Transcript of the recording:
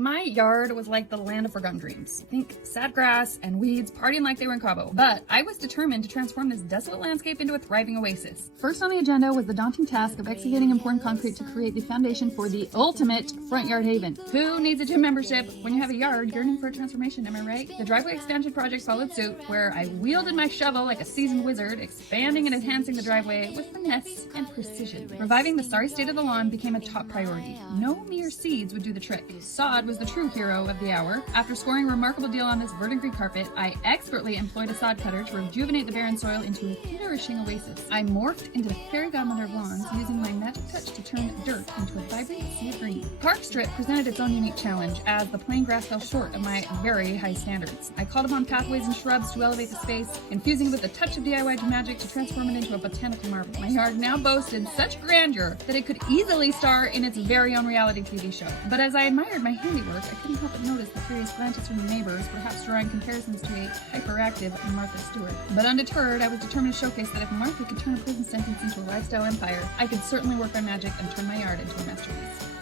My yard was like the land of forgotten dreams. Think sad grass and weeds partying like they were in Cabo. But I was determined to transform this desolate landscape into a thriving oasis. First on the agenda was the daunting task of excavating and pouring concrete to create the foundation for the ultimate front yard haven. Who needs a gym membership when you have a yard yearning for a transformation, am I right? The driveway expansion project followed suit, where I wielded my shovel like a seasoned wizard, expanding and enhancing the driveway with finesse and precision. Reviving the sorry state of the lawn became a top priority. No mere seeds would do the trick. Sod was the true hero of the hour. After scoring a remarkable deal on this verdigris carpet, I expertly employed a sod cutter to rejuvenate the barren soil into a flourishing oasis. I morphed into the fairy godmother of lawns, using my magic touch to turn dirt into a vibrant sea of green. Park Strip presented its own unique challenge, as the plain grass fell short of my very high standards. I called upon pathways and shrubs to elevate the space, infusing with a touch of DIY magic to transform it into a botanical marvel. My yard now boasted such grandeur that it could easily star in its very own reality TV show. But as I admired my handiwork, I couldn't help but notice the curious glances from the neighbors, perhaps drawing comparisons to a hyperactive Martha Stewart. But undeterred, I was determined to showcase that if Martha could turn a prison sentence into a lifestyle empire, I could certainly work my magic and turn my yard into a masterpiece.